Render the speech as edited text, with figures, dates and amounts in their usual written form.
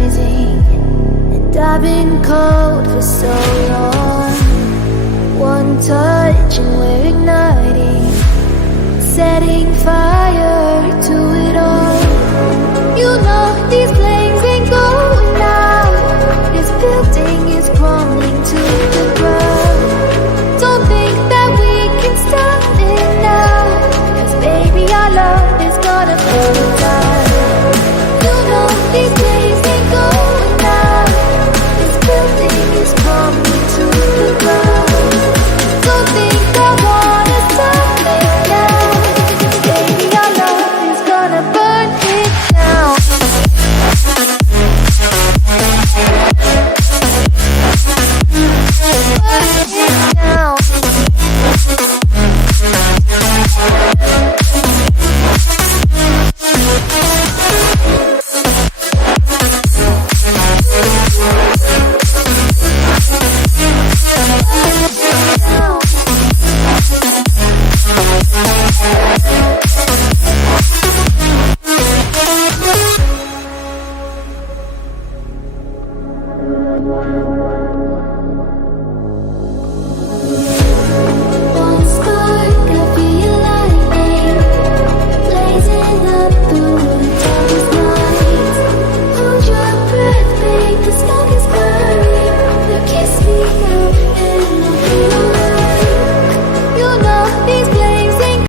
rising, and I've been cold for so long. One touch and we're igniting, setting fire to it all. You know these places